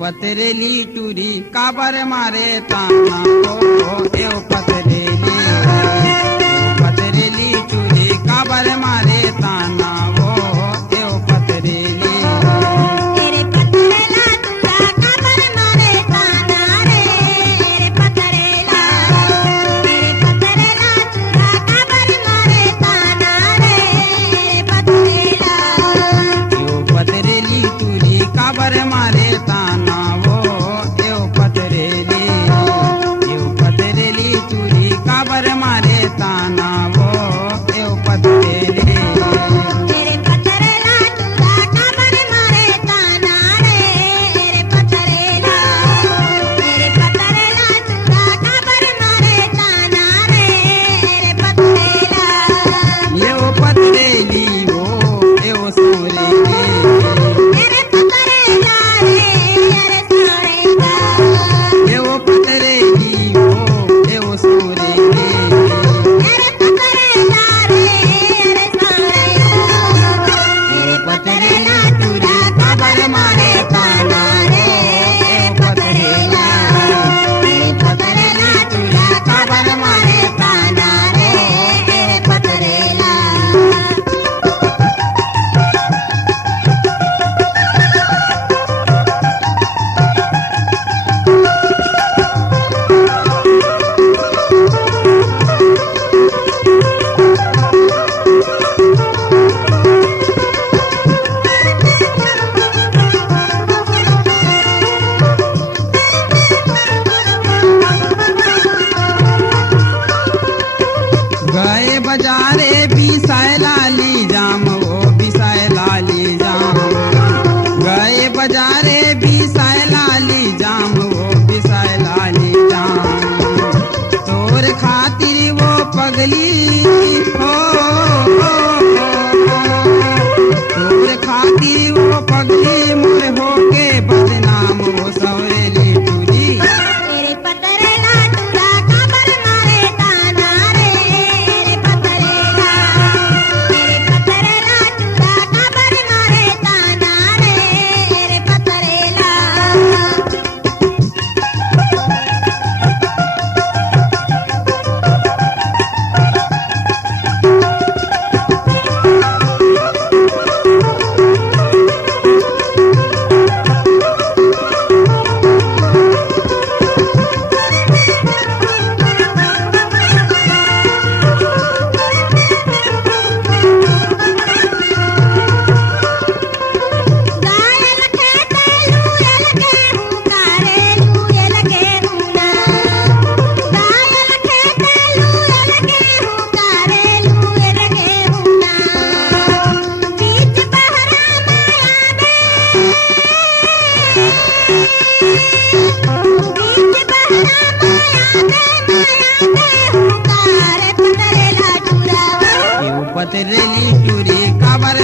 पतरेली टूरी काबर मारे ताना एव पतरेली टूरी काबर मारे ताना वो एव पतरेली तेरे पतरेला तुरा काबर मारे ताना रे पतरेला तेरे पतरेला तुरा काबर मारे ताना रे पतरेला एव पतरेली टूरी काबर मारे ताना काबर मारे ताना वो एव पतरेली तेरे पतरेला तुरा काबर मारे ताना रे पतरेला तेरे पतरेला तुरा काबर मारे ताना रे पतरेला एव पतरेली वो एव सोरेली तेरे पतरेला रे सोरेगा एव पतरेली वो एव सोरेली पतरेला तुरा काबर मारे ताना रे पतरेला पतरेला तुरा काबर मारे ताना रे पतरेला गए बाजारे बिसाए लाली जाम वो बिसाए लाली जाम गए बाजारे बिसाए लाली जाम वो बिसाए लाली जाम तोर खातिर वो पगली हो तोर खातिर वो पगली मोर होके बदनाम वो सवरेली टूरी तेरे पतरेला तुरा काबर मारे ताना रे पतरेला तेरे पतरेला तुरा काबर मारे ताना रे पतरेला गायल खेते लूयल गेहूं कारे लूयल गेहूं ना गायल खेते लूयल गेहूं कारे लूयल गेहूं ना बीच बहरा माया दे बीच बहरा माया दे कारे पतरेला टूरा एव पतरेली टूरी काबर